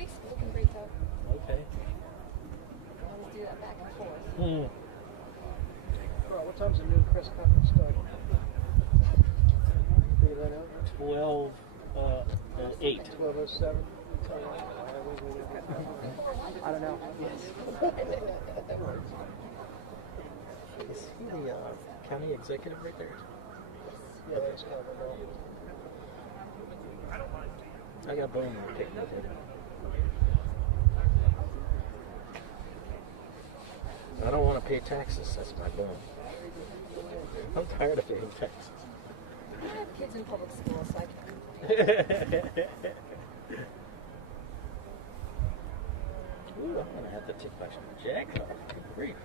week's looking great though. Okay. Let's do that back and forth. Well, what time's the new press conference start? 12, 8. 12:07. I don't know. Yes. Is he the county executive right there? Yeah, that's kind of a problem. I got bone to pick with him. I don't want to pay taxes, that's my bone. I'm tired of paying taxes. I have kids in public school, so I can. Ooh, I'm going to have to take my jacket off. Good grief.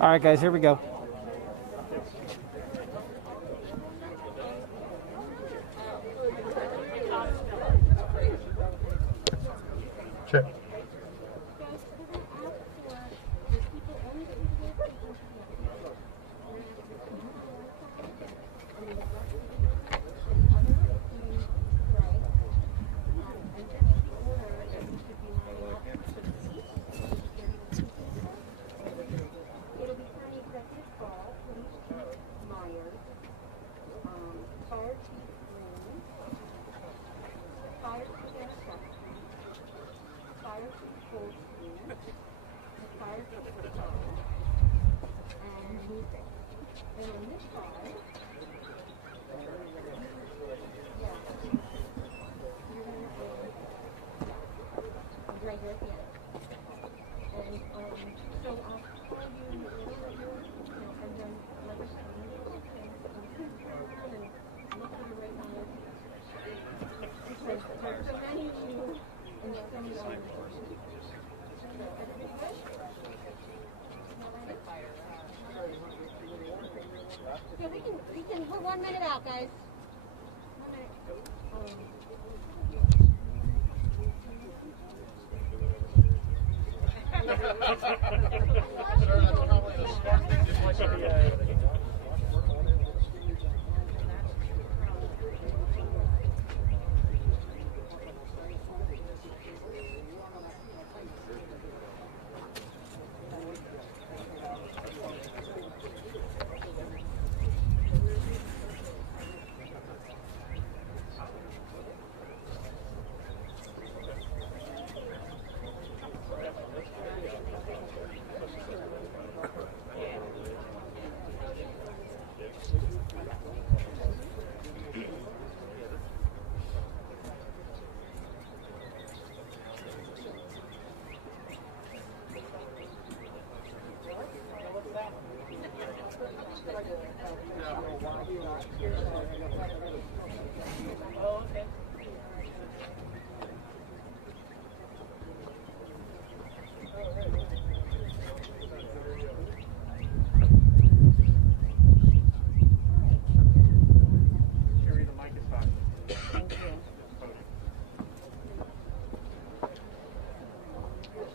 All right, guys, here we go. Check. Yeah, we can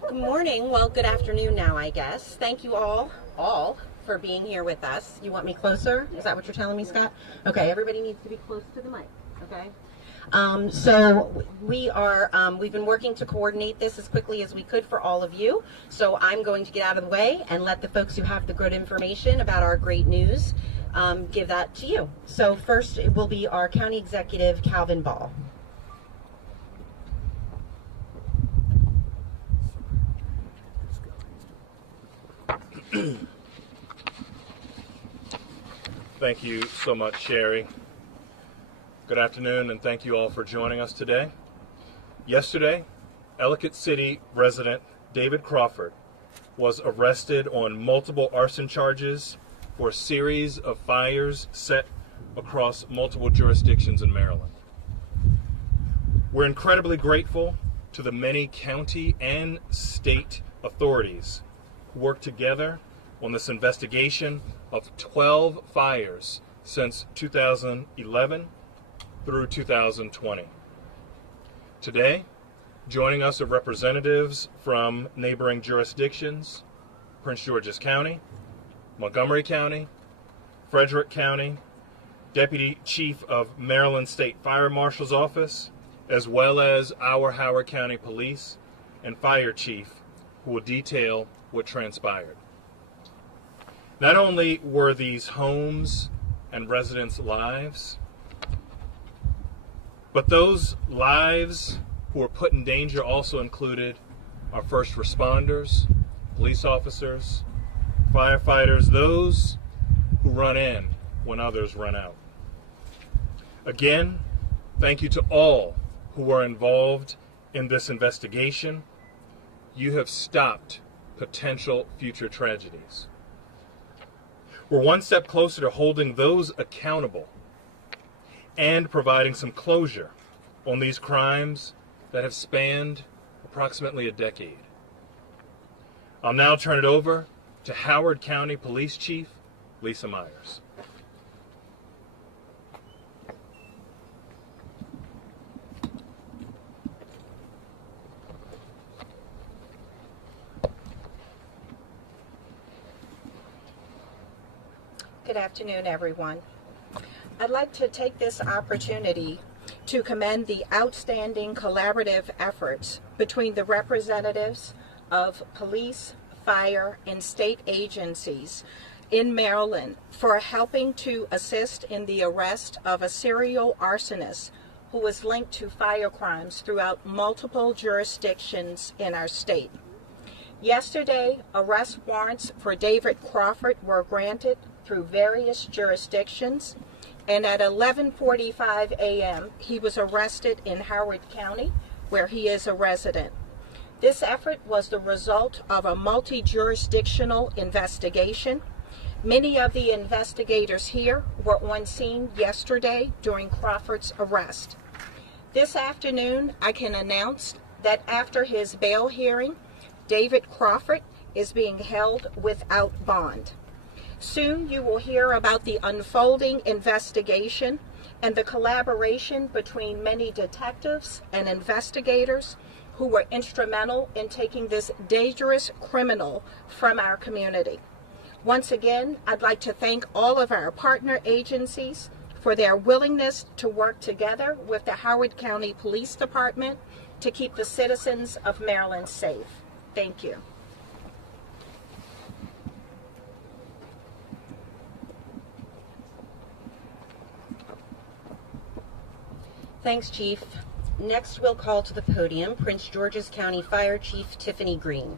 Good morning. Well, good afternoon now, I guess. Thank you all for being here with us. You want me closer? Is that what you're telling me, Scott? Okay, everybody needs to be close to the mic, okay? So we've been working to coordinate this as quickly as we could for all of you. So I'm going to get out of the way and let the folks who have the good information about our great news give that to you. So first it will be our County Executive, Calvin Ball. Thank you so much, Sherry. Good afternoon, and thank you all for joining us today. Yesterday, Ellicott City resident David Crawford was arrested on multiple arson charges for a series of fires set across multiple jurisdictions in Maryland. We're incredibly grateful to the many county and state authorities who worked together on this investigation of 12 fires since 2011 through 2020. Today, joining us are representatives from neighboring jurisdictions, Prince George's County, Montgomery County, Frederick County, Deputy Chief of Maryland State Fire Marshal's Office, as well as our Howard County Police and Fire Chief, who will detail what transpired. Not only were these homes and residents' lives, but those lives who were put in danger also included our first responders, police officers, firefighters, those who run in when others run out. Again, thank you to all who were involved in this investigation. You have stopped potential future tragedies. We're one step closer to holding those accountable and providing some closure on these crimes that have spanned approximately a decade. I'll now turn it over to Howard County Police Chief Lisa Myers. Good afternoon, everyone. I'd like to take this opportunity to commend the outstanding collaborative efforts between the representatives of police, fire, and state agencies in Maryland for helping to assist in the arrest of a serial arsonist who was linked to fire crimes throughout multiple jurisdictions in our state. Yesterday, arrest warrants for David Crawford were granted through various jurisdictions, and at 11:45 a.m. he was arrested in Howard County, where he is a resident. This effort was the result of a multi-jurisdictional investigation. Many of the investigators here were on scene yesterday during Crawford's arrest. This afternoon, I can announce that after his bail hearing, David Crawford is being held without bond. Soon you will hear about the unfolding investigation and the collaboration between many detectives and investigators who were instrumental in taking this dangerous criminal from our community. Once again, I'd like to thank all of our partner agencies for their willingness to work together with the Howard County Police Department to keep the citizens of Maryland safe. Thank you. Thanks, Chief. Next, we'll call to the podium Prince George's County Fire Chief Tiffany Green.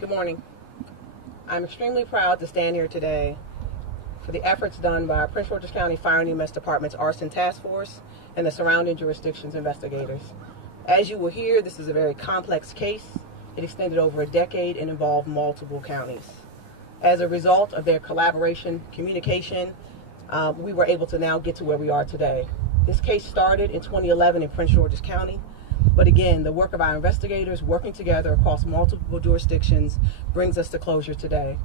Good morning. I'm extremely proud to stand here today for the efforts done by our Prince George's County Fire and EMS Department's Arson Task Force and the surrounding jurisdictions investigators. As you will hear, this is a very complex case. It extended over a decade and involved multiple counties. As a result of their collaboration, communication, we were able to now get to where we are today. This case started in 2011 in Prince George's County, but again, the work of our investigators working together across multiple jurisdictions brings us to closure today.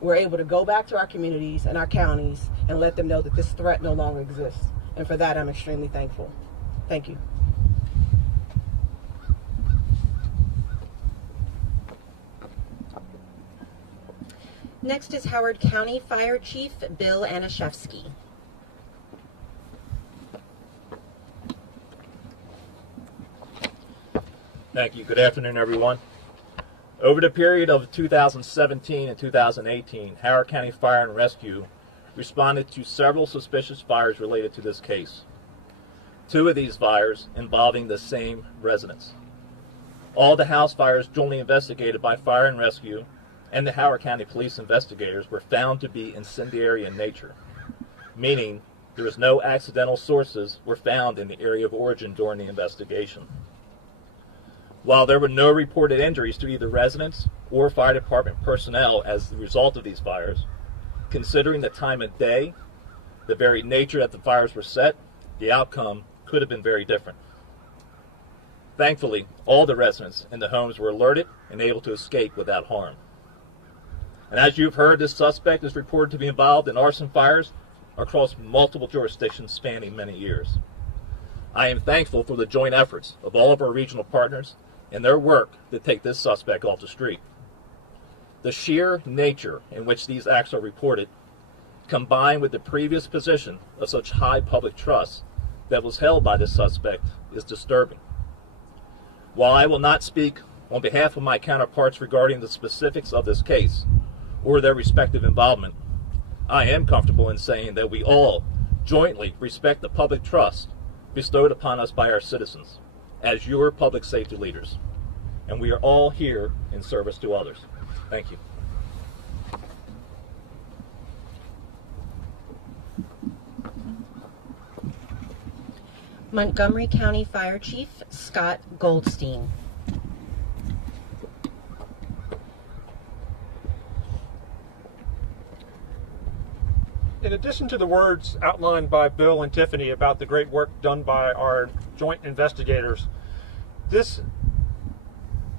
We're able to go back to our communities and our counties and let them know that this threat no longer exists. And for that, I'm extremely thankful. Thank you. Next is Howard County Fire Chief Bill Anishewski. Thank you. Good afternoon, everyone. Over the period of 2017 and 2018, Howard County Fire and Rescue responded to several suspicious fires related to this case. 2 of these fires involving the same residence. All the house fires jointly investigated by Fire and Rescue and the Howard County Police investigators were found to be incendiary in nature, meaning there was no accidental sources were found in the area of origin during the investigation. While there were no reported injuries to either residents or fire department personnel as the result of these fires, considering the time of day, the very nature that the fires were set, the outcome could have been very different. Thankfully, all the residents in the homes were alerted and able to escape without harm. And as you've heard, this suspect is reported to be involved in arson fires across multiple jurisdictions spanning many years. I am thankful for the joint efforts of all of our regional partners and their work to take this suspect off the street. The sheer nature in which these acts are reported, combined with the previous position of such high public trust that was held by this suspect, is disturbing. While I will not speak on behalf of my counterparts regarding the specifics of this case or their respective involvement, I am comfortable in saying that we all jointly respect the public trust bestowed upon us by our citizens as your public safety leaders, and we are all here in service to others. Thank you. Montgomery County Fire Chief Scott Goldstein. In addition to the words outlined by Bill and Tiffany about the great work done by our joint investigators, this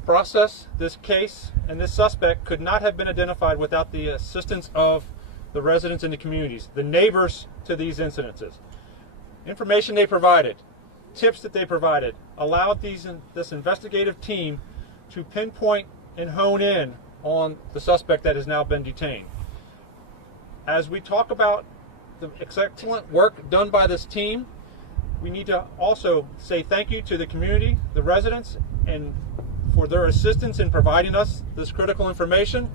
process, this case, and this suspect could not have been identified without the assistance of the residents in the communities, the neighbors to these incidences. Information they provided, tips that they provided, allowed this investigative team to pinpoint and hone in on the suspect that has now been detained. As we talk about the excellent work done by this team, we need to also say thank you to the community, the residents, and for their assistance in providing us this critical information.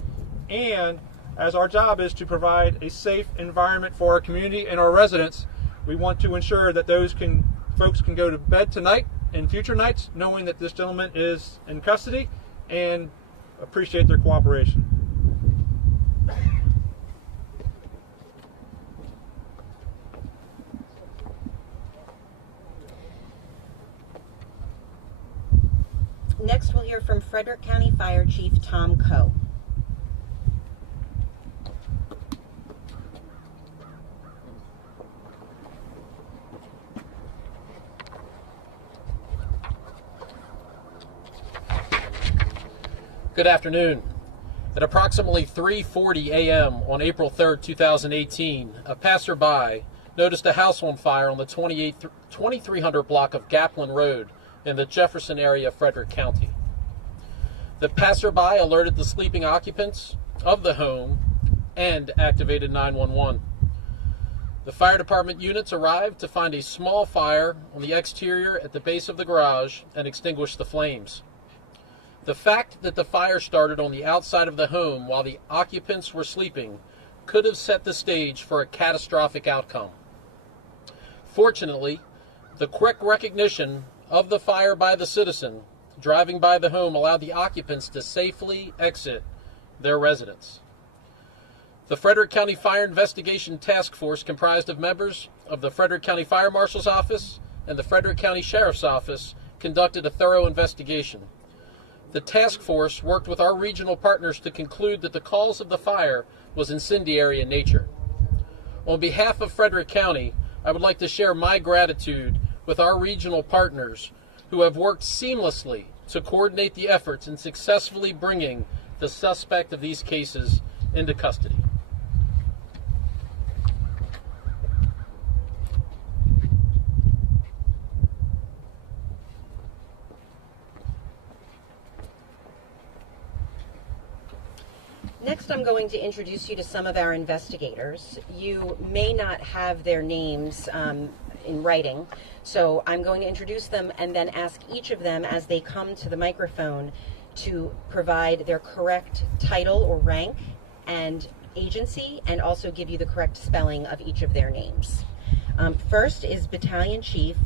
And as our job is to provide a safe environment for our community and our residents, we want to ensure that folks can go to bed tonight and future nights knowing that this gentleman is in custody, and appreciate their cooperation. Next, we'll hear from Frederick County Fire Chief Tom Coe. Good afternoon. At approximately 3:40 a.m. on April 3rd, 2018, a passerby noticed a house on fire on the 2300 block of Gaplin Road in the Jefferson area of Frederick County. The passerby alerted the sleeping occupants of the home and activated 911. The fire department units arrived to find a small fire on the exterior at the base of the garage and extinguish the flames. The fact that the fire started on the outside of the home while the occupants were sleeping could have set the stage for a catastrophic outcome. Fortunately, the quick recognition of the fire by the citizen driving by the home allowed the occupants to safely exit their residence. The Frederick County Fire Investigation Task Force, comprised of members of the Frederick County Fire Marshal's Office and the Frederick County Sheriff's Office, conducted a thorough investigation. The task force worked with our regional partners to conclude that the cause of the fire was incendiary in nature. On behalf of Frederick County, I would like to share my gratitude with our regional partners who have worked seamlessly to coordinate the efforts in successfully bringing the suspect of these cases into custody. Next, I'm going to introduce you to some of our investigators. You may not have their names in writing, so I'm going to introduce them and then ask each of them as they come to the microphone to provide their correct title or rank and agency, and also give you the correct spelling of each of their names. First is Battalion Chief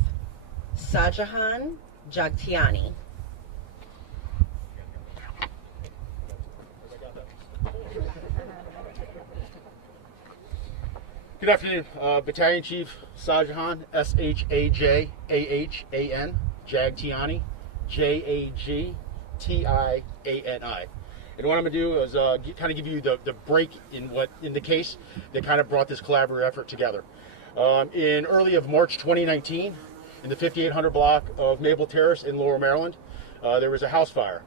Shahjahan Jagtiani. Good afternoon, Battalion Chief Shahjahan, S-H-A-J-A-H-A-N, Jagtiani, J-A-G-T-I-A-N-I. And what I'm going to do is kind of give you the break in the case that kind of brought this collaborative effort together. In early of March 2019, in the 5800 block of Maple Terrace in Laurel, Maryland, there was a house fire.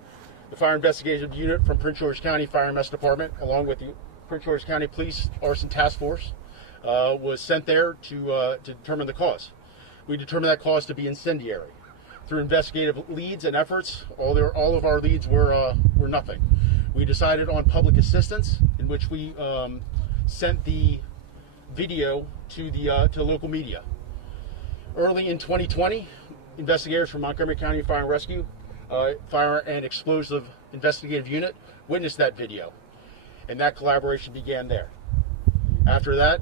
The fire investigative unit from Prince George County Fire and Mess Department, along with the Prince George County Police Arson Task Force, was sent there to determine the cause. We determined that cause to be incendiary. Through investigative leads and efforts, all of our leads were nothing. We decided on public assistance, in which we sent the video to local media. Early in 2020, investigators from Montgomery County Fire and Rescue, Fire and Explosive Investigative Unit witnessed that video, and that collaboration began there. After that,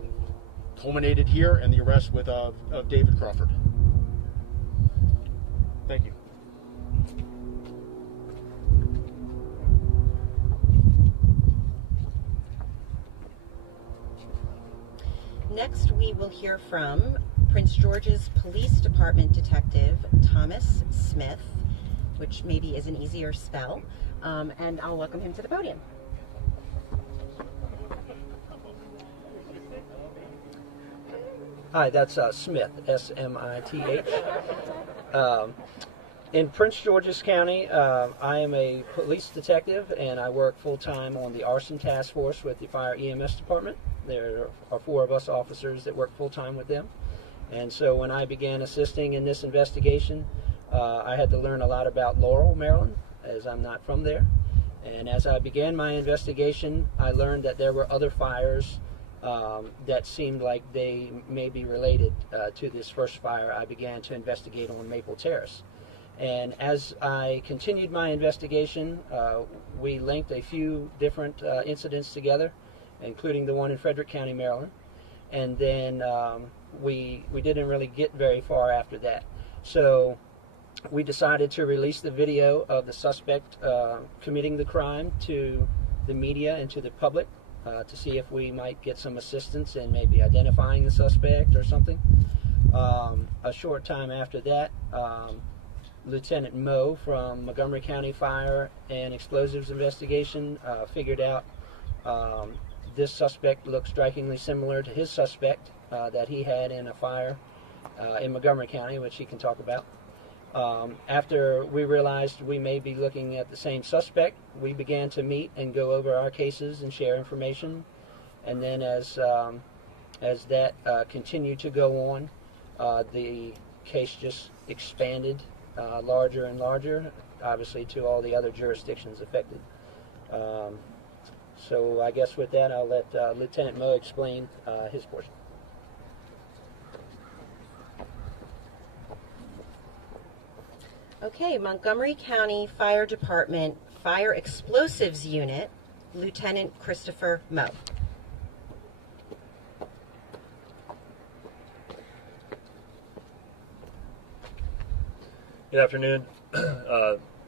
culminated here in the arrest of David Crawford. Thank you. Next, we will hear from Prince George's Police Department Detective Thomas Smith, which maybe is an easier spell, and I'll welcome him to the podium. Hi, that's Smith, S-M-I-T-H. In Prince George's County, I am a police detective, and I work full-time on the arson task force with the Fire EMS department. There are 4 of us officers that work full-time with them. And so when I began assisting in this investigation, I had to learn a lot about Laurel, Maryland, as I'm not from there. And as I began my investigation, I learned that there were other fires that seemed like they may be related to this first fire. I began to investigate on Maple Terrace. And as I continued my investigation, we linked a few different incidents together, including the one in Frederick County, Maryland. And then we didn't really get very far after that. So we decided to release the video of the suspect committing the crime to the media and to the public, to see if we might get some assistance in maybe identifying the suspect or something. A short time after that, Lieutenant Moe from Montgomery County Fire and Explosives Investigation figured out this suspect looked strikingly similar to his suspect that he had in a fire in Montgomery County, which he can talk about. After we realized we may be looking at the same suspect, we began to meet and go over our cases and share information. And then as that continued to go on, the case just expanded larger and larger, obviously to all the other jurisdictions affected. So I guess with that, I'll let Lieutenant Moe explain his portion. Okay, Montgomery County Fire Department Fire Explosives Unit, Lieutenant Christopher Moe. Good afternoon.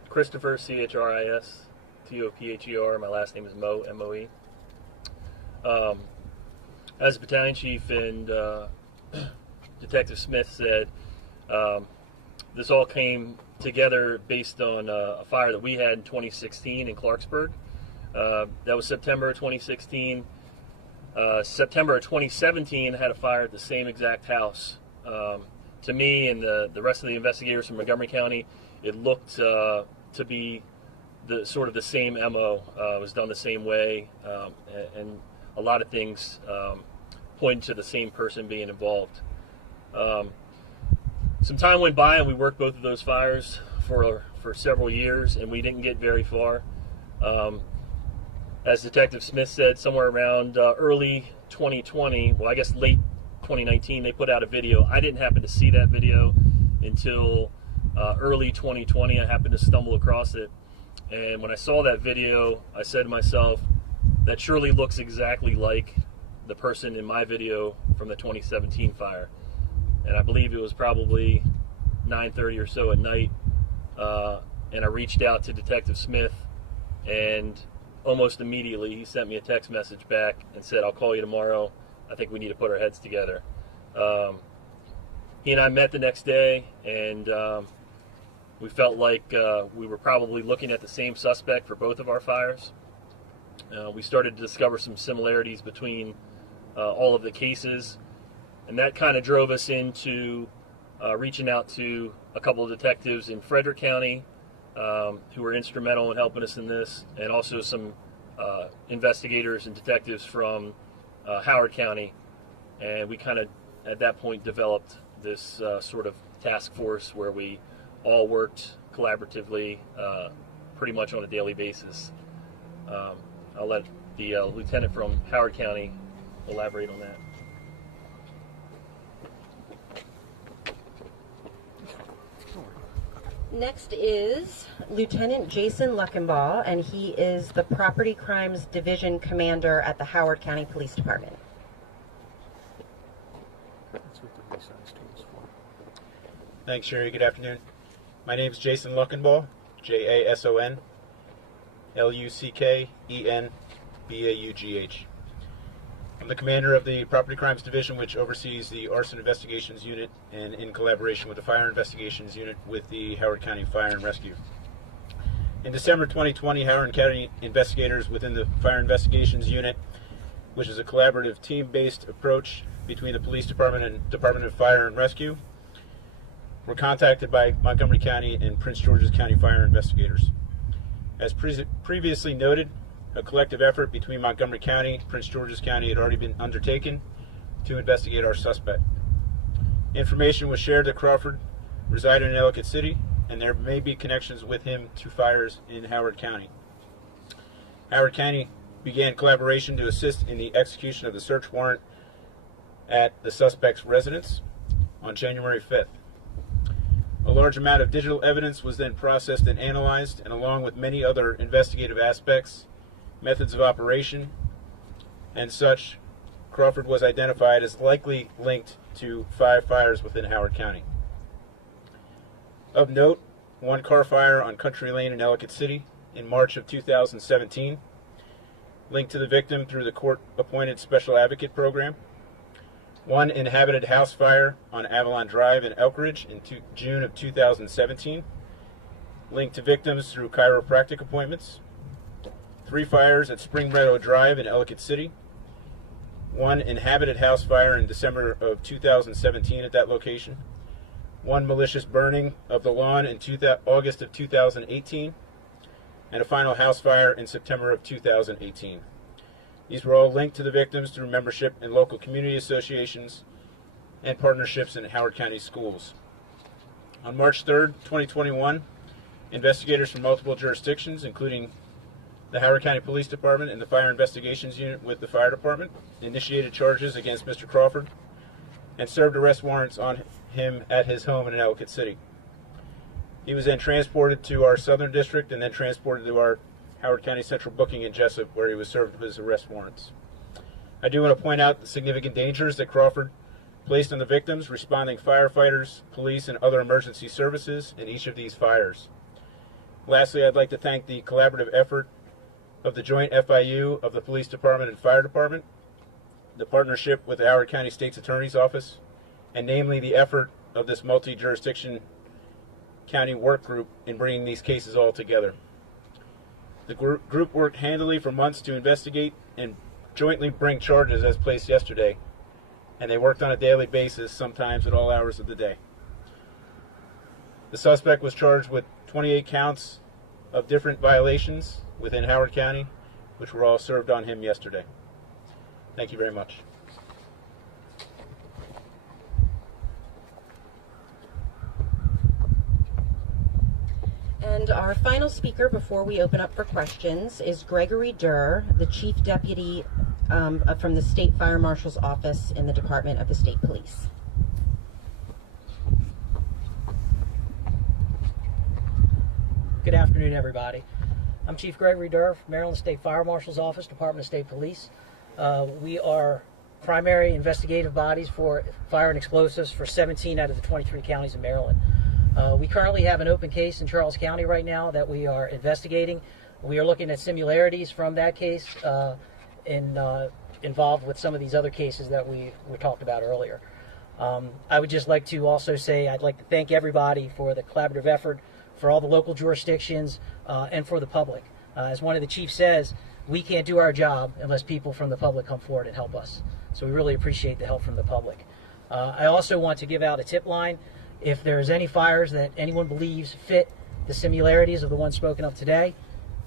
Christopher, C-H-R-I-S-T-O-P-H-E-R. My last name is Moe, M-O-E. As the battalion chief and Detective Smith said, this all came together based on a fire that we had in 2016 in Clarksburg. That was September of 2016. September of 2017, I had a fire at the same exact house. To me and the rest of the investigators from Montgomery County, it looked to be sort of the same MO. It was done the same way, and a lot of things pointed to the same person being involved. Some time went by and we worked both of those fires for several years, and we didn't get very far. As Detective Smith said, somewhere around early 2020, well, I guess late 2019, they put out a video. I didn't happen to see that video until early 2020. I happened to stumble across it, and when I saw that video, I said to myself, that surely looks exactly like the person in my video from the 2017 fire. And I believe it was probably 9:30 or so at night, and I reached out to Detective Smith, and almost immediately he sent me a text message back and said, "I'll call you tomorrow. I think we need to put our heads together." He and I met the next day, and we felt like we were probably looking at the same suspect for both of our fires. We started to discover some similarities between all of the cases, and that kind of drove us into reaching out to a couple of detectives in Frederick County who were instrumental in helping us in this, and also some investigators and detectives from Howard County. And we kind of, at that point, developed this sort of task force where we all worked collaboratively pretty much on a daily basis. I'll let the lieutenant from Howard County elaborate on that. Next is Lieutenant Jason Luckenbaugh, and he is the Property Crimes Division Commander at the Howard County Police Department. Thanks, Sherry. Good afternoon. My name is Jason Luckenbaugh, Jason Luckenbaugh. I'm the commander of the Property Crimes Division, which oversees the Arson Investigations Unit, and in collaboration with the Fire Investigations Unit with the Howard County Fire and Rescue. In December 2020, Howard County investigators within the Fire Investigations Unit, which is a collaborative team-based approach between the Police Department and Department of Fire and Rescue, were contacted by Montgomery County and Prince George's County Fire investigators. As previously noted, a collective effort between Montgomery County and Prince George's County had already been undertaken to investigate our suspect. Information was shared that Crawford resided in Ellicott City, and there may be connections with him to fires in Howard County. Howard County began collaboration to assist in the execution of the search warrant at the suspect's residence on January 5th. A large amount of digital evidence was then processed and analyzed, and along with many other investigative aspects, methods of operation, and such, Crawford was identified as likely linked to 5 fires within Howard County. Of note, 1 car fire on Country Lane in Ellicott City in March of 2017, linked to the victim through the court-appointed Special Advocate Program. 1 inhabited house fire on Avalon Drive in Elk Ridge in June of 2017, linked to victims through chiropractic appointments. 3 fires at Spring Meadow Drive in Ellicott City. 1 inhabited house fire in December of 2017 at that location. one malicious burning of the lawn in August of 2018, and a final house fire in September of 2018. These were all linked to the victims through membership in local community associations and partnerships in Howard County schools. On March 3rd, 2021, investigators from multiple jurisdictions, including the Howard County Police Department and the Fire Investigations Unit with the Fire Department, initiated charges against Mr. Crawford and served arrest warrants on him at his home in Ellicott City. He was then transported to our Southern District and then transported to our Howard County Central Booking in Jessup, where he was served with his arrest warrants. I do want to point out the significant dangers that Crawford placed on the victims, responding firefighters, police, and other emergency services in each of these fires. Lastly, I'd like to thank the collaborative effort of the joint FIU of the Police Department and Fire Department, the partnership with the Howard County State's Attorney's Office, and namely the effort of this multi-jurisdiction county work group in bringing these cases all together. The group worked handily for months to investigate and jointly bring charges as placed yesterday, and they worked on a daily basis, sometimes at all hours of the day. The suspect was charged with 28 counts of different violations within Howard County, which were all served on him yesterday. Thank you very much. And our final speaker before we open up for questions is Gregory Durr, the Chief Deputy from the State Fire Marshal's Office in the Department of the State Police. Good afternoon, everybody. I'm Chief Gregory Durr from Maryland State Fire Marshal's Office, Department of State Police. We are primary investigative bodies for fire and explosives for 17 out of the 23 counties in Maryland. We currently have an open case in Charles County right now that we are investigating. We are looking at similarities from that case involved with some of these other cases that we talked about earlier. I would just like to also say I'd like to thank everybody for the collaborative effort, for all the local jurisdictions, and for the public. As one of the chiefs says, we can't do our job unless people from the public come forward and help us. So we really appreciate the help from the public. I also want to give out a tip line. If there's any fires that anyone believes fit the similarities of the ones spoken of today,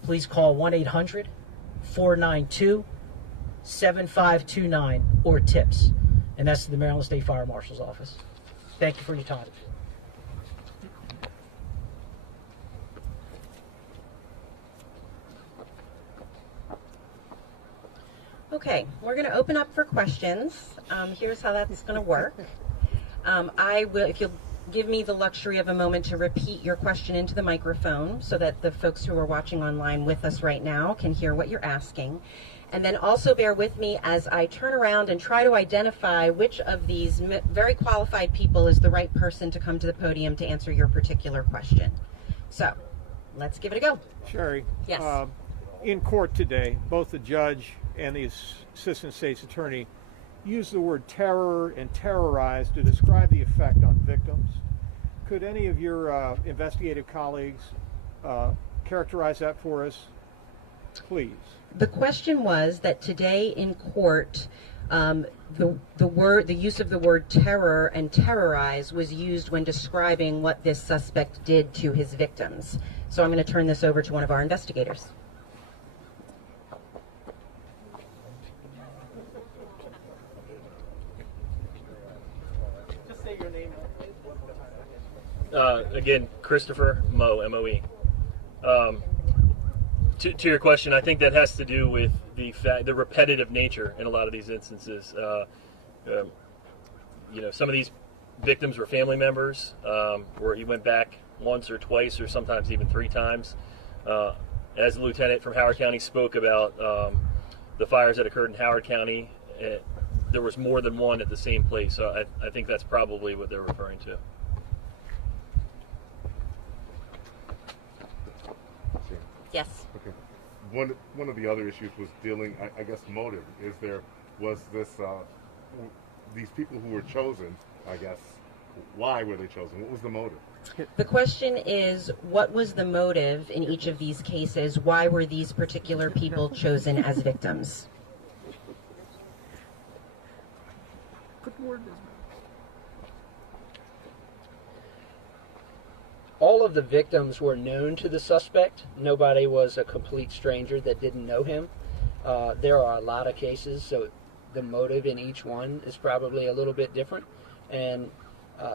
please call 1-800-492-7529 or TIPS. And that's the Maryland State Fire Marshal's Office. Thank you for your time. Okay, we're going to open up for questions. Here's how that's going to work. I will, if you'll give me the luxury of a moment to repeat your question into the microphone so that the folks who are watching online with us right now can hear what you're asking. And then also bear with me as I turn around and try to identify which of these very qualified people is the right person to come to the podium to answer your particular question. So, let's give it a go. Sherry. Yes. In court today, both the judge and the assistant state's attorney used the word terror and terrorize to describe the effect on victims. Could any of your investigative colleagues characterize that for us, please? The question was that today in court, the use of the word terror and terrorize was used when describing what this suspect did to his victims. So I'm going to turn this over to one of our investigators. Just say your name. Again, Christopher Moe, M-O-E. To your question, I think that has to do with the repetitive nature in a lot of these instances. Some of these victims were family members, where he went back once or twice or sometimes even 3 times. As the lieutenant from Howard County spoke about the fires that occurred in Howard County, there was more than one at the same place. So I think that's probably what they're referring to. Yes. Okay. One of the other issues was dealing, I guess, motive. Was this these people who were chosen? I guess, why were they chosen? What was the motive? The question is, what was the motive in each of these cases? Why were these particular people chosen as victims? all of the victims were known to the suspect. Nobody was a complete stranger that didn't know him. There are a lot of cases, so the motive in each one is probably a little bit different, and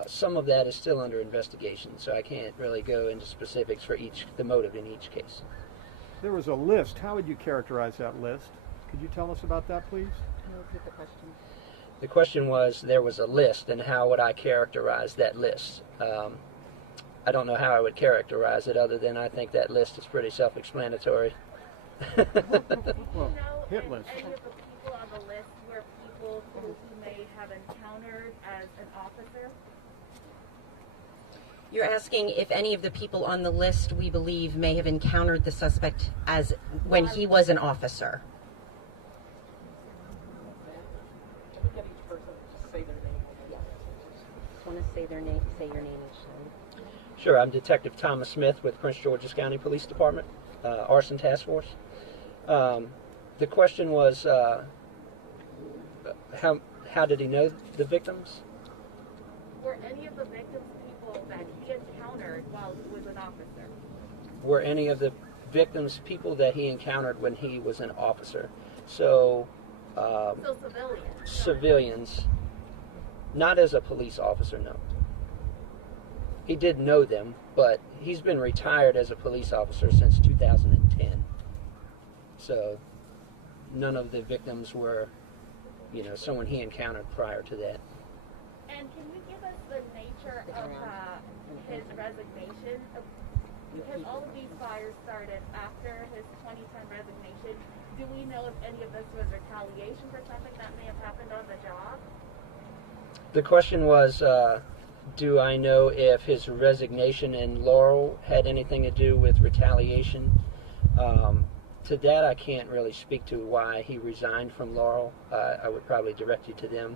some of that is still under investigation, so I can't really go into specifics for the motive in each case. There was a list. How would you characterize that list? Could you tell us about that, please? Can you repeat the question? The question was, there was a list, and how would I characterize that list? I don't know how I would characterize it, other than I think that list is pretty self-explanatory. Well, hit list. Any of the people on the list were people who you may have encountered as an officer? You're asking if any of the people on the list we believe may have encountered the suspect as when he was an officer. Just want to say their name. Say your name each time. Sure, I'm Detective Thomas Smith with Prince George's County Police Department, Arson Task Force. The question was, how did he know the victims? Were any of the victims people that he encountered while he was an officer? Were any of the victims people that he encountered when he was an officer? So Civilians. Civilians, not as a police officer, no. He did know them, but he's been retired as a police officer since 2010. So none of the victims were, someone he encountered prior to that. And can you give us the nature of his resignation? Because all of these fires started after his 2010 resignation. Do we know if any of this was retaliation for something that may have happened on the job? The question was, do I know if his resignation in Laurel had anything to do with retaliation? To that, I can't really speak to why he resigned from Laurel. I would probably direct you to them.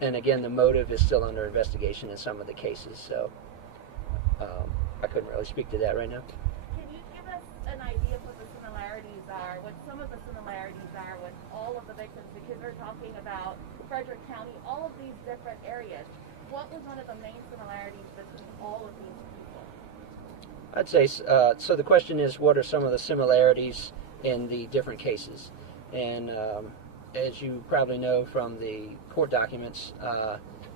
And again, the motive is still under investigation in some of the cases, so I couldn't really speak to that right now. Can you give us an idea of what the similarities are, what some of the similarities are with all of the victims? Because we're talking about Frederick County, all of these different areas. What was one of the main similarities between all of these people? I'd say, so the question is, what are some of the similarities in the different cases? And as you probably know from the court documents,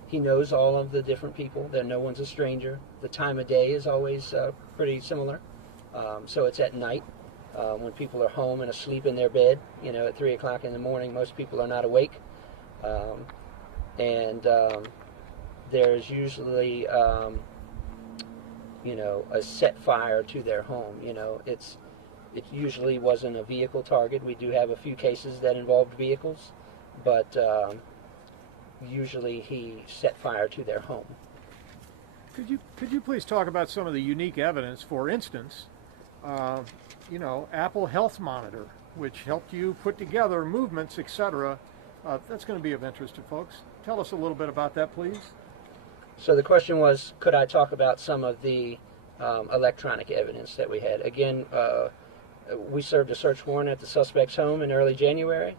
he knows all of the different people. No one's a stranger. The time of day is always pretty similar. So it's at night when people are home and asleep in their bed. At 3 o'clock in the morning, most people are not awake. There's usually, a set fire to their home. It usually wasn't a vehicle target. We do have a few cases that involved vehicles, but usually he set fire to their home. Could you please talk about some of the unique evidence? For instance, Apple Health Monitor, which helped you put together movements, etc. That's going to be of interest to folks. Tell us a little bit about that, please. So the question was, could I talk about some of the electronic evidence that we had? Again, we served a search warrant at the suspect's home in early January,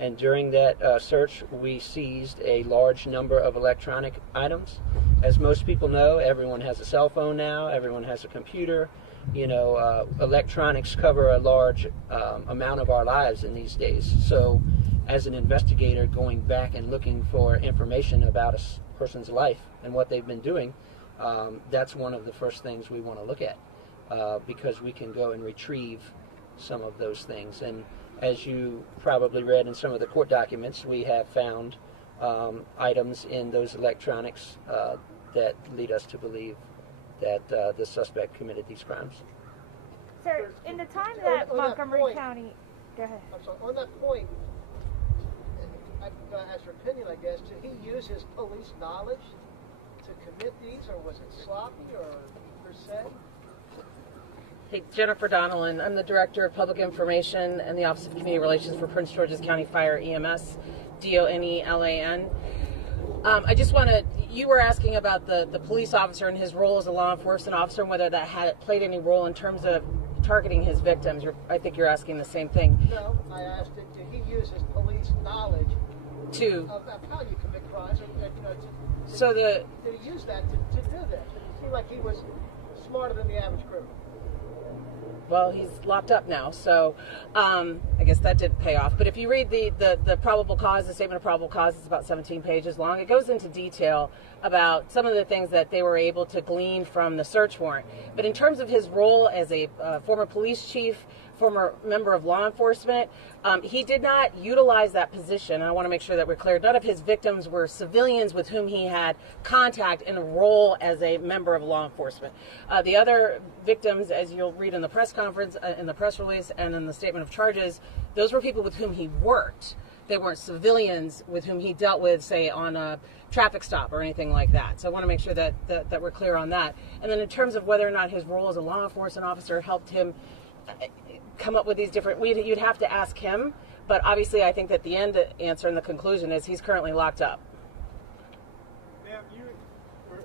and during that search, we seized a large number of electronic items. As most people know, everyone has a cell phone now, everyone has a computer. Electronics cover a large amount of our lives in these days. So as an investigator, going back and looking for information about a person's life and what they've been doing, that's one of the first things we want to look at, because we can go and retrieve some of those things. And as you probably read in some of the court documents, we have found items in those electronics that lead us to believe that the suspect committed these crimes. Sir, in the time that Montgomery County... Go ahead. I'm sorry, on that point, I'm going to ask your opinion, I guess. Did he use his police knowledge to commit these, or was it sloppy, or per se? Hey, Jennifer Donnellan. I'm the Director of Public Information and the Office of Community Relations for Prince George's County Fire EMS, DONELAN. I just want to, you were asking about the police officer and his role as a law enforcement officer and whether that had played any role in terms of targeting his victims. I think you're asking the same thing. No, I asked, did he use his police knowledge to of how you commit crimes, and so the did he use that to do this? It seemed like he was smarter than the average criminal. well, he's locked up now, so I guess that did pay off. But if you read the probable cause, the statement of probable cause, it's about 17 pages long. It goes into detail about some of the things that they were able to glean from the search warrant. But in terms of his role as a former police chief, former member of law enforcement, he did not utilize that position. I want to make sure that we're clear. None of his victims were civilians with whom he had contact in a role as a member of law enforcement. The other victims, as you'll read in the press conference, in the press release, and in the statement of charges, those were people with whom he worked. They weren't civilians with whom he dealt with, say, on a traffic stop or anything like that. So I want to make sure that we're clear on that. And then in terms of whether or not his role as a law enforcement officer helped him come up with these different, you'd have to ask him, but obviously I think that the end answer and the conclusion is he's currently locked up. Ma'am, you or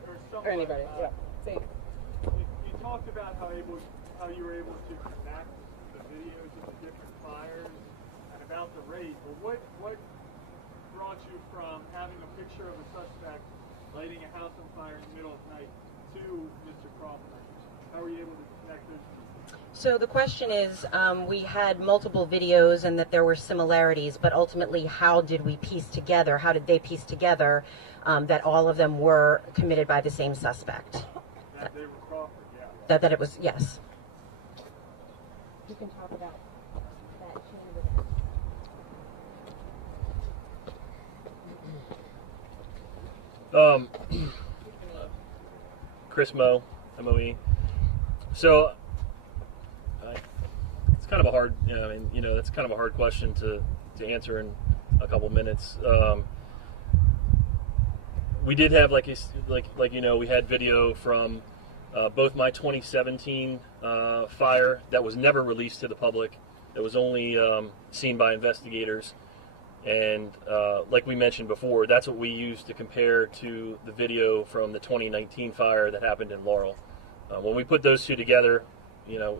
Or anybody, yeah. You talked about how you were able to connect the videos of the different fires and about the rate. But what brought you from having a picture of a suspect lighting a house on fire in the middle of the night to Mr. Crawford? How were you able to connect those two? So the question is, we had multiple videos and that there were similarities, but ultimately how did we piece together, how did they piece together that all of them were committed by the same suspect? That they were Crawford, yeah. That it was, yes. You can talk about that chain of events. Chris Moe, MOE. So it's kind of a hard, that's kind of a hard question to answer in a couple minutes. We did have, we had video from both my 2017 fire that was never released to the public. It was only seen by investigators. And like we mentioned before, that's what we used to compare to the video from the 2019 fire that happened in Laurel. When we put those two together,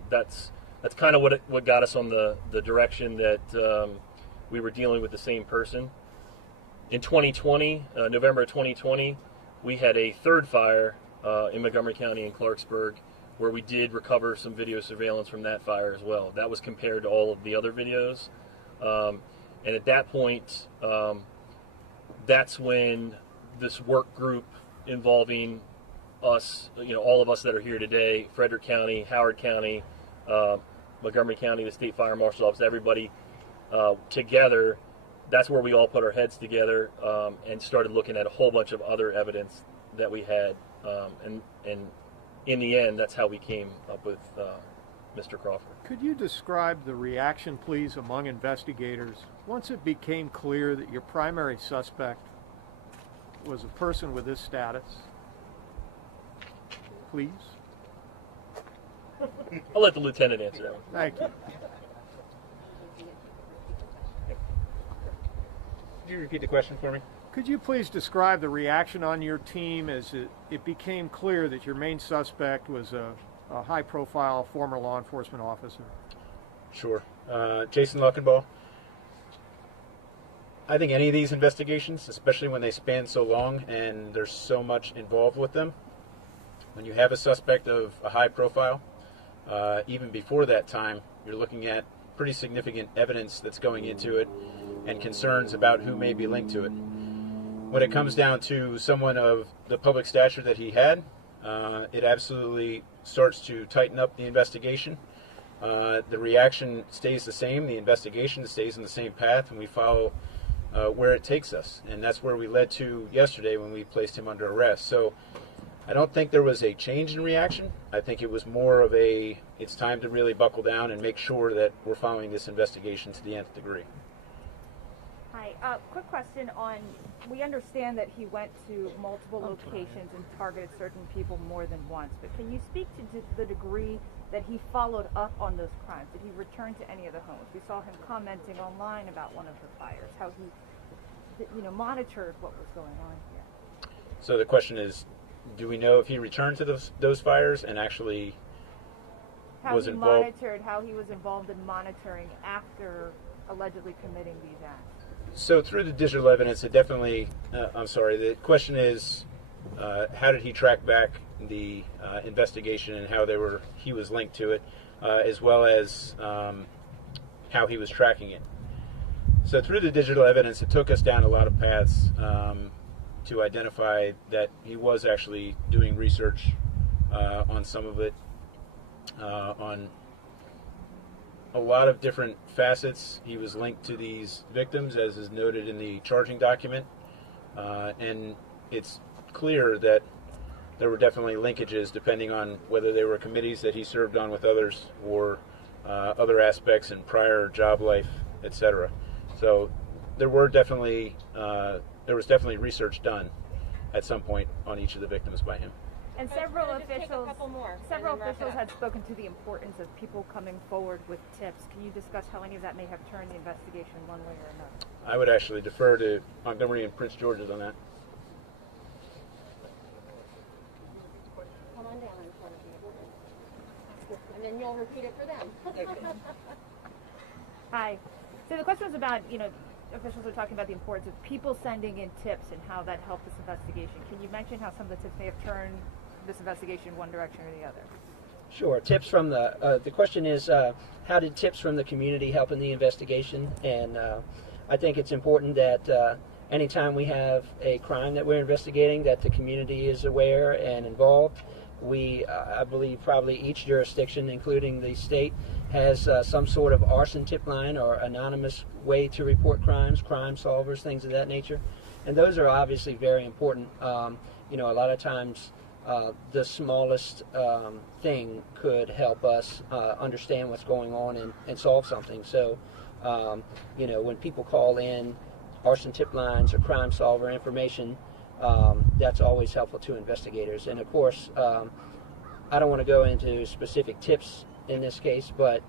that's kind of what got us on the direction that we were dealing with the same person. In 2020, November 2020, we had a third fire in Montgomery County in Clarksburg where we did recover some video surveillance from that fire as well. That was compared to all of the other videos. And at that point, that's when this work group involving us, all of us that are here today, Frederick County, Howard County, Montgomery County, the State Fire Marshal's Office, everybody together, that's where we all put our heads together and started looking at a whole bunch of other evidence that we had. And in the end, that's how we came up with Mr. Crawford. Could you describe the reaction, please, among investigators once it became clear that your primary suspect was a person with this status? Please. I'll let the lieutenant answer that one. Thank you. Could you repeat the question for me? Could you please describe the reaction on your team as it became clear that your main suspect was a high-profile former law enforcement officer? Sure. Jason Luckenbaugh. I think any of these investigations, especially when they span so long and there's so much involved with them, when you have a suspect of a high profile, even before that time, you're looking at pretty significant evidence that's going into it and concerns about who may be linked to it. When it comes down to someone of the public stature that he had, it absolutely starts to tighten up the investigation. The reaction stays the same, the investigation stays in the same path, and we follow where it takes us. And that's where we led to yesterday when we placed him under arrest. So I don't think there was a change in reaction. I think it was more of it's time to really buckle down and make sure that we're following this investigation to the nth degree. Hi, quick question on, we understand that he went to multiple locations and targeted certain people more than once, but can you speak to the degree that he followed up on those crimes? Did he return to any of the homes? We saw him commenting online about one of the fires, how he, monitored what was going on here. So the question is, do we know if he returned to those fires and actually was involved? How he was involved in monitoring after allegedly committing these acts? So through the digital evidence, it definitely, the question is, how did he track back the investigation and how he was linked to it, as well as how he was tracking it. So through the digital evidence, it took us down a lot of paths to identify that he was actually doing research on some of it, on a lot of different facets. He was linked to these victims, as is noted in the charging document, and it's clear that there were definitely linkages depending on whether they were committees that he served on with others or other aspects in prior job life, etc. So there was definitely research done at some point on each of the victims by him. And several officials had spoken to the importance of people coming forward with tips. Can you discuss how any of that may have turned the investigation one way or another? I would actually defer to Montgomery and Prince George's on that. Come on down in front of you. And then you'll repeat it for them. Hi. So the question was about, officials are talking about the importance of people sending in tips and how that helped this investigation. Can you mention how some of the tips may have turned this investigation one direction or the other? Sure. Tips from the question is, how did tips from the community help in the investigation? And I think it's important that anytime we have a crime that we're investigating, that the community is aware and involved. I believe probably each jurisdiction, including the state, has some sort of arson tip line or anonymous way to report crimes, crime solvers, things of that nature. And those are obviously very important. A lot of times the smallest thing could help us understand what's going on and solve something. So, when people call in arson tip lines or crime solver information, that's always helpful to investigators. And of course, I don't want to go into specific tips in this case, but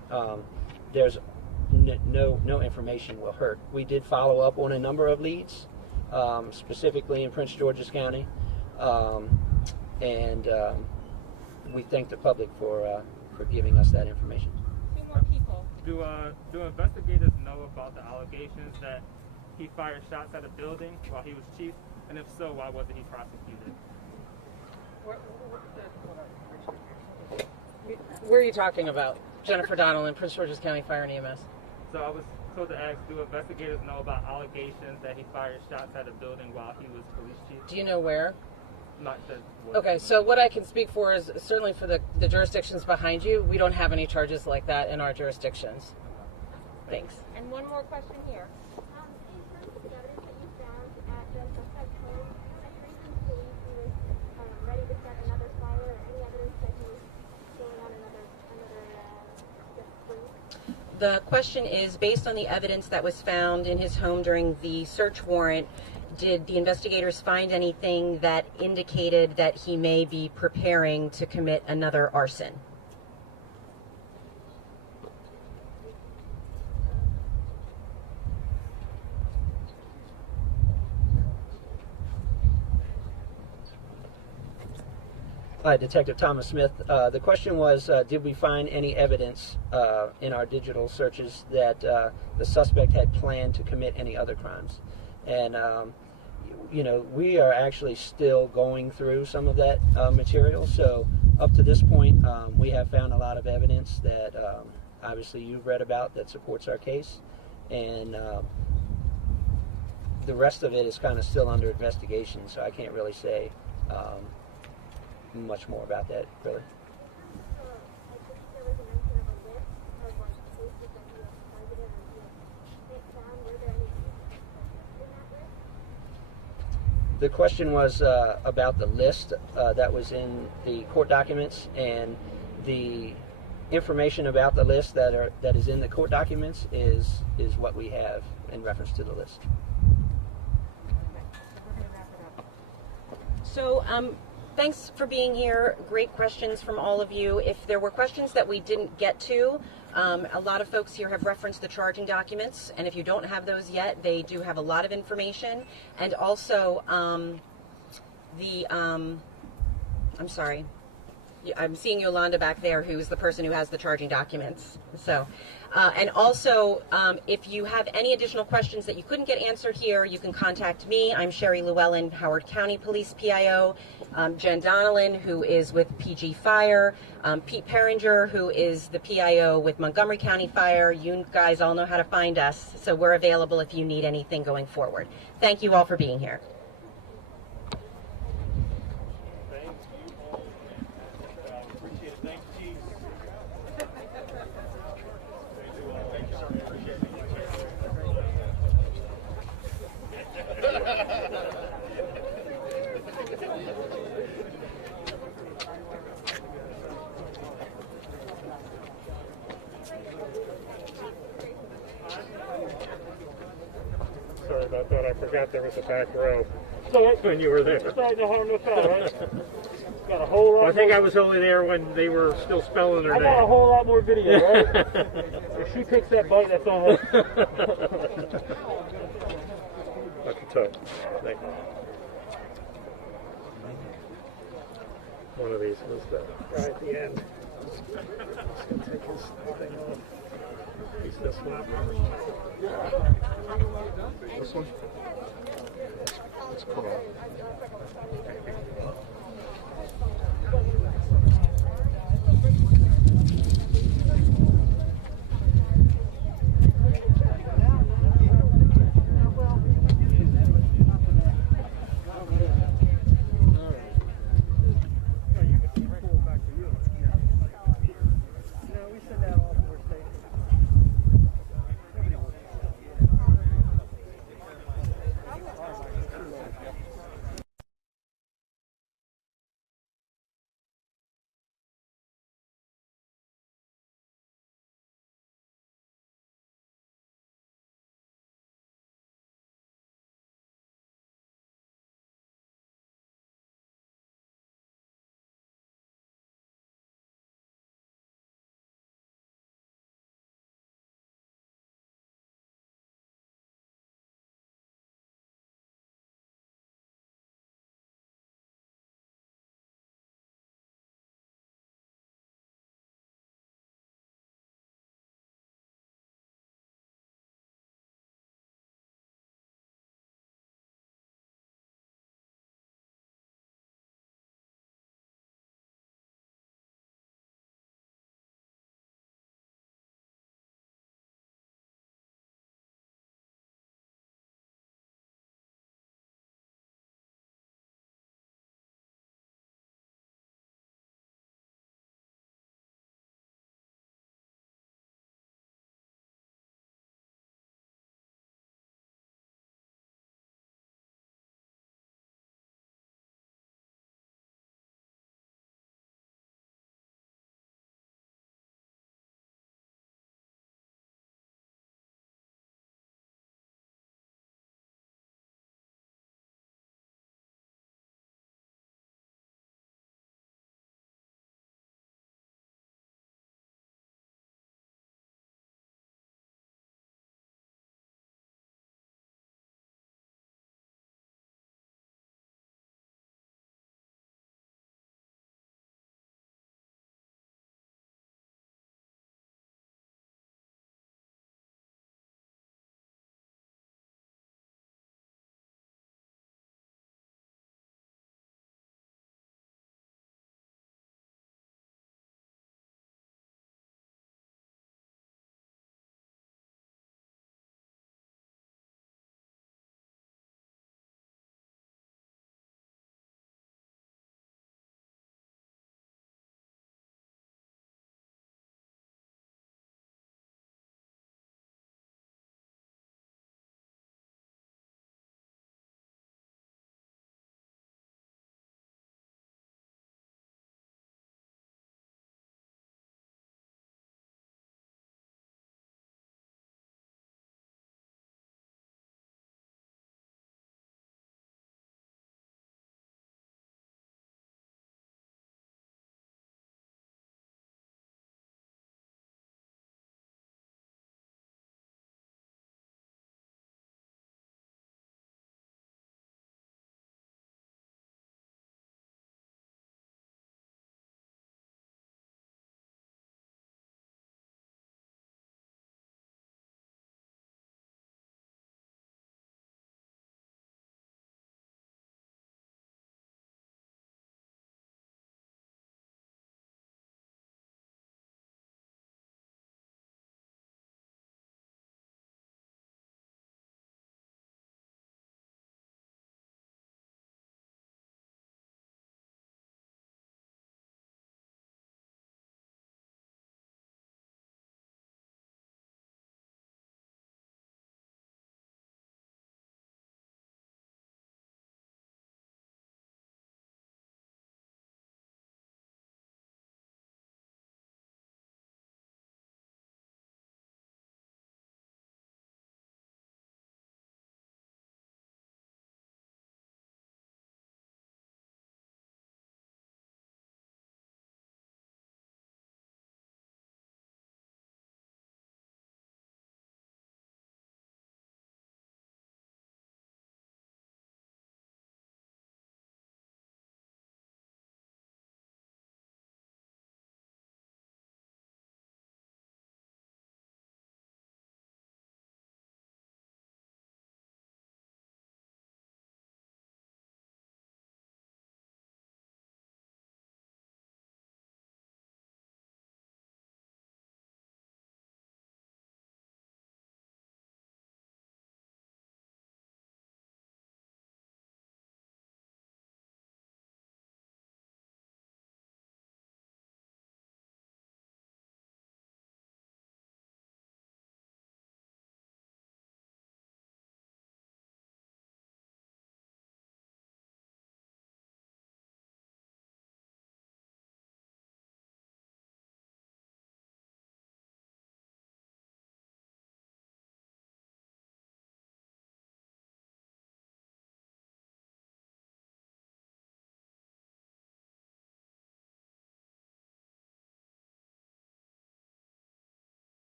there's no information will hurt. We did follow up on a number of leads, specifically in Prince George's County, and we thank the public for giving us that information. Two more people. Do investigators know about the allegations that he fired shots at a building while he was chief? And if so, why wasn't he prosecuted? Where are you talking about? Jennifer Donnell in Prince George's County Fire and EMS. So I was told to ask, do investigators know about allegations that he fired shots at a building while he was police chief? Do you know where? Not that. Okay, so what I can speak for is certainly for the jurisdictions behind you, we don't have any charges like that in our jurisdictions. Thanks. And one more question here. In terms of the evidence that you found at the suspect's home, any reason to believe he was ready to start another fire, or any evidence that he was going on another spree? The question is, based on the evidence that was found in his home during the search warrant, did the investigators find anything that indicated that he may be preparing to commit another arson? Hi, Detective Thomas Smith. The question was, did we find any evidence in our digital searches that the suspect had planned to commit any other crimes? And, we are actually still going through some of that material. So up to this point, we have found a lot of evidence that obviously you've read about that supports our case. And the rest of it is kind of still under investigation, so I can't really say much more about that, really. The question was about the list that was in the court documents, and the information about the list that is in the court documents is what we have in reference to the list. So, thanks for being here. Great questions from all of you. If there were questions that we didn't get to, a lot of folks here have referenced the charging documents, and if you don't have those yet, they do have a lot of information. And also, I'm sorry, I'm seeing Yolanda back there, who's the person who has the charging documents. So, And also, if you have any additional questions that you couldn't get answered here, you can contact me. I'm Sherry Llewellyn, Howard County Police PIO. Jen Donnellan, who is with PG Fire. Pete Perringer, who is the PIO with Montgomery County Fire. You guys all know how to find us, so we're available if you need anything going forward. Thank you all for being here. Sorry about that. I forgot there was a back row. So when you were there. Got a whole lot. I think I was only there when they were still spelling their name. I got a whole lot more video, right? If she picks that bite, that's on her. That's tough. Thank you. One of these was right at the end. Just gonna take his thing off. He's this one. This one? It's cool.